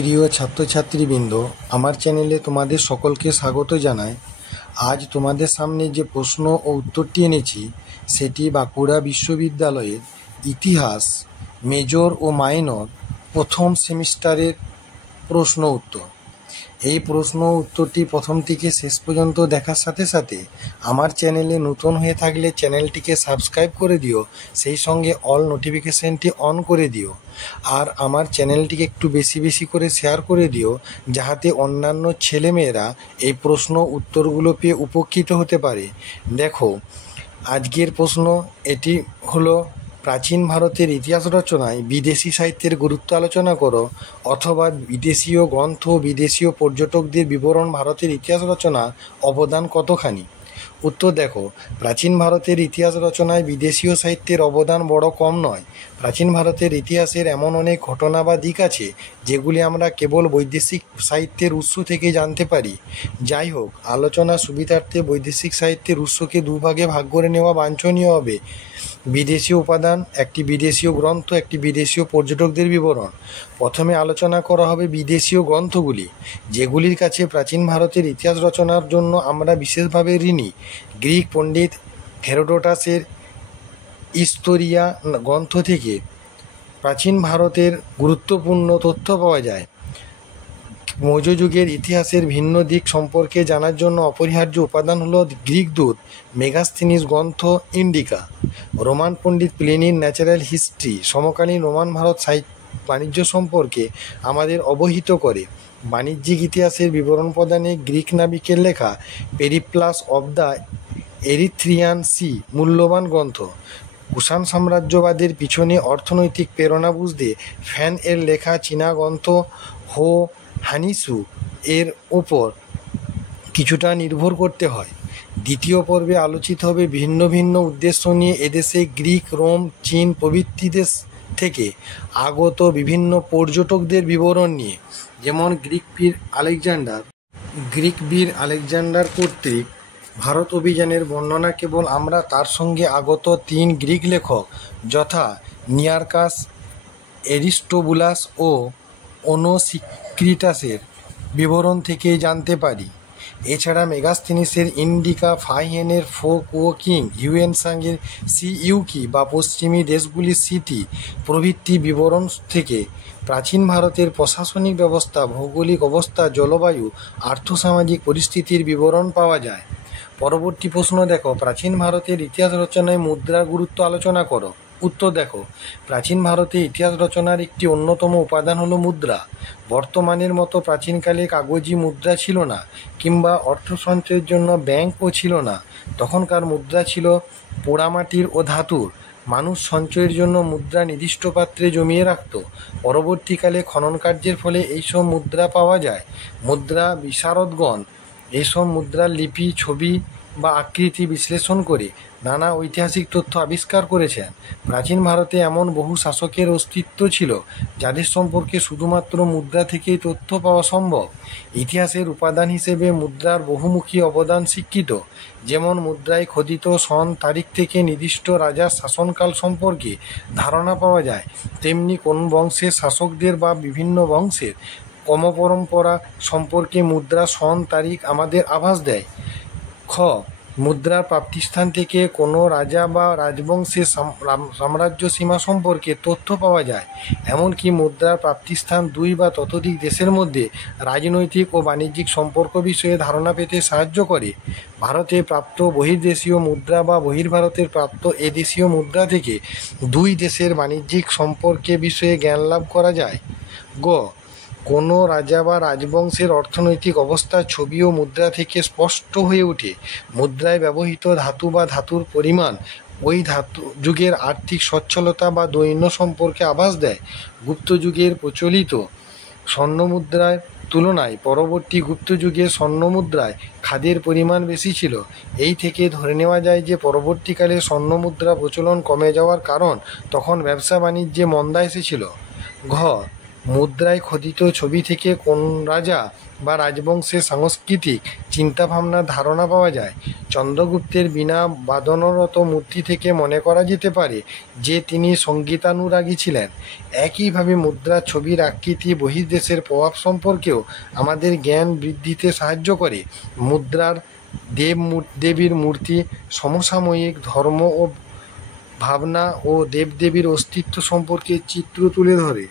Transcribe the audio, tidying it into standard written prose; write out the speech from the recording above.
প্রিয় ছাত্রছাত্রীবৃন্দ, আমার চ্যানেলে তোমাদের সকলকে স্বাগত জানাই। আজ তোমাদের সামনে যে প্রশ্ন ও উত্তরটি এনেছি সেটি বাঁকুড়া বিশ্ববিদ্যালয়ের ইতিহাস মেজর ও মাইনর প্রথম সেমিস্টারের প্রশ্ন উত্তর। এই প্রশ্ন উত্তরটি প্রথম থেকে শেষ পর্যন্ত দেখার সাথে সাথে আমার চ্যানেলে নতুন হয়ে থাকলে চ্যানেলটিকে সাবস্ক্রাইব করে দিও, সেই সঙ্গে অল নোটিফিকেশানটি অন করে দিও। আর আমার চ্যানেলটিকে একটু বেশি বেশি করে শেয়ার করে দিও, যাহাতে অন্যান্য ছেলেমেয়েরা এই প্রশ্ন উত্তরগুলো পেয়ে উপকৃত হতে পারে। দেখো, আজকের প্রশ্ন এটি হলো, প্রাচীন ভারতের ইতিহাস রচনায় বিদেশি সাহিত্যের গুরুত্ব আলোচনা করো, অথবা বিদেশীয় গ্রন্থ বিদেশীয় পর্যটকদের বিবরণ ভারতের ইতিহাস রচনার অবদান কতখানি। উত্তর দেখো, প্রাচীন ভারতের ইতিহাস রচনায় বিদেশীয় সাহিত্যের অবদান বড় কম নয়। প্রাচীন ভারতের ইতিহাসের এমন অনেক ঘটনা বা দিক আছে যেগুলি আমরা কেবল বৈদেশিক সাহিত্যের উৎস থেকে জানতে পারি। যাই হোক, আলোচনার সুবিধার্থে বৈদেশিক সাহিত্যের উৎসকে দুভাগে ভাগ করে নেওয়া বাঞ্ছনীয় হবে। বিদেশীয় উপাদান, একটি বিদেশীয় গ্রন্থ, একটি বিদেশীয় পর্যটকদের বিবরণ। প্রথমে আলোচনা করা হবে বিদেশীয় গ্রন্থগুলি, যেগুলির কাছে প্রাচীন ভারতের ইতিহাস রচনার জন্য আমরা বিশেষভাবে ঋণী। গ্রিক পণ্ডিত হেরোডোটাসের ইস্তোরিয়া গ্রন্থ থেকে প্রাচীন ভারতের গুরুত্বপূর্ণ তথ্য পাওয়া যায়। মৌর্য যুগের ইতিহাসের ভিন্ন দিক সম্পর্কে জানার জন্য অপরিহার্য উপাদান হল গ্রিক দূত মেগাস্থিনিস গ্রন্থ ইন্ডিকা। রোমান পণ্ডিত প্লিনির ন্যাচারাল হিস্ট্রি সমকালীন রোমান ভারত বাণিজ্য সম্পর্কে আমাদের অবহিত করে। বাণিজ্যিক ইতিহাসের বিবরণ প্রদানে গ্রিক নাবিকের লেখা Periplus of the Erythraean Sea মূল্যবান গ্রন্থ। কুষাণ সাম্রাজ্যবাদের পিছনে অর্থনৈতিক প্রেরণা বুঝতে ফ্যান এর লেখা চীনা গ্রন্থ হো হানিসু এর ওপর কিছুটা নির্ভর করতে হয়। দ্বিতীয় পর্বে আলোচিত হবে ভিন্ন ভিন্ন উদ্দেশ্য নিয়ে এদেশে গ্রিক, রোম, চীন প্রভৃতি দেশ থেকে আগত বিভিন্ন পর্যটকদের বিবরণ নিয়ে। যেমন গ্রিক বীর আলেকজান্ডার কর্তৃক ভারত অভিযানের বর্ণনা কেবল আমরা তার সঙ্গে আগত 3 গ্রিক লেখক যথা নিয়ারকাস, এরিস্টোবুলাস ও ওনোসিক্রিটাসের বিবরণ থেকে জানতে পারি। এছাড়া মেগাস্থিনিসের ইন্ডিকা, ফাইহেনের ফোক ও কিং, হিউয়েনসাংয়ের সি ইউকি বা পশ্চিমী দেশগুলির সিটি প্রভৃতি বিবরণ থেকে প্রাচীন ভারতের প্রশাসনিক ব্যবস্থা, ভৌগোলিক অবস্থা, জলবায়ু, আর্থসামাজিক পরিস্থিতির বিবরণ পাওয়া যায়। পরবর্তী প্রশ্ন দেখো, প্রাচীন ভারতের ইতিহাস রচনায় মুদ্রার গুরুত্ব আলোচনা করো। উত্তর দেখো, প্রাচীন ভারতে ইতিহাস রচনার একটি অন্যতম উপাদান হলো মুদ্রা। বর্তমানের মতো প্রাচীনকালে কাগজি মুদ্রা ছিল না, কিংবা অর্থ সঞ্চয়ের জন্য ব্যাংকও ছিল না। তখনকার মুদ্রা ছিল পোড়ামাটির ও ধাতুর। মানুষ সঞ্চয়ের জন্য মুদ্রা নির্দিষ্ট পাত্রে জমিয়ে রাখত। পরবর্তীকালে খনন কার্যের ফলে এইসব মুদ্রা পাওয়া যায়। মুদ্রা বিশারদগণ এইসব মুদ্রার লিপি, ছবি বা আকৃতি বিশ্লেষণ করে নানা ঐতিহাসিক তথ্য আবিষ্কার করেছেন। প্রাচীন ভারতে এমন বহু শাসকের অস্তিত্ব ছিল যাদের সম্পর্কে শুধুমাত্র মুদ্রা থেকেই তথ্য পাওয়া সম্ভব। ইতিহাসের উপাদান হিসেবে মুদ্রার বহুমুখী অবদান স্বীকৃত। যেমন মুদ্রায় খোদিত সন তারিখ থেকে নির্দিষ্ট রাজার শাসনকাল সম্পর্কে ধারণা পাওয়া যায়, তেমনি কোন বংশের শাসকদের বা বিভিন্ন বংশের কর্মপরম্পরা সম্পর্কে মুদ্রা সন তারিখ আমাদের আভাস দেয়। খ, মুদ্রার প্রাপ্তিস্থান থেকে কোনো রাজা বা রাজবংশের সাম্রাজ্য সীমা সম্পর্কে তথ্য পাওয়া যায়। এমনকি মুদ্রার প্রাপ্তিস্থান 2 বা ততোধিক দেশের মধ্যে রাজনৈতিক ও বাণিজ্যিক সম্পর্ক বিষয়ে ধারণা পেতে সাহায্য করে। ভারতে প্রাপ্ত বহির্দেশীয় মুদ্রা বা বহির্ভারতের প্রাপ্ত এদেশীয় মুদ্রা থেকে 2 দেশের বাণিজ্যিক সম্পর্কে বিষয়ে জ্ঞান লাভ করা যায়। গ, কোনো রাজা বা রাজবংশের অর্থনৈতিক অবস্থার ছবিও মুদ্রা থেকে স্পষ্ট হয়ে ওঠে। মুদ্রায় ব্যবহৃত ধাতু বা ধাতুর পরিমাণ ওই ধাতু যুগের আর্থিক সচ্ছলতা বা দৈন্য সম্পর্কে আভাস দেয়। গুপ্ত যুগের প্রচলিত স্বর্ণমুদ্রার তুলনায় পরবর্তী গুপ্ত যুগের স্বর্ণমুদ্রায় খাদের পরিমাণ বেশি ছিল। এই থেকে ধরে নেওয়া যায় যে পরবর্তীকালে স্বর্ণমুদ্রা প্রচলন কমে যাওয়ার কারণ তখন ব্যবসা বাণিজ্যে মন্দা এসেছিল। ঘ, মুদ্রায় খোদিত ছবি থেকে কোন রাজা বা রাজবংশের সাংস্কৃতিক চিন্তাভাবনার ধারণা পাওয়া যায়? চন্দ্রগুপ্তের বীণা বাদনরত মূর্তি থেকে মনে করা যেতে পারে যে তিনি সঙ্গীতানুরাগী ছিলেন। একইভাবে মুদ্রার ছবির আকৃতি বহির্দেশের প্রভাব সম্পর্কেও আমাদের জ্ঞান বৃদ্ধিতে সাহায্য করে। মুদ্রার দেবীর মূর্তি সমসাময়িক ধর্ম ও ভাবনা ও দেবদেবীর অস্তিত্ব সম্পর্কে চিত্র তুলে ধরে।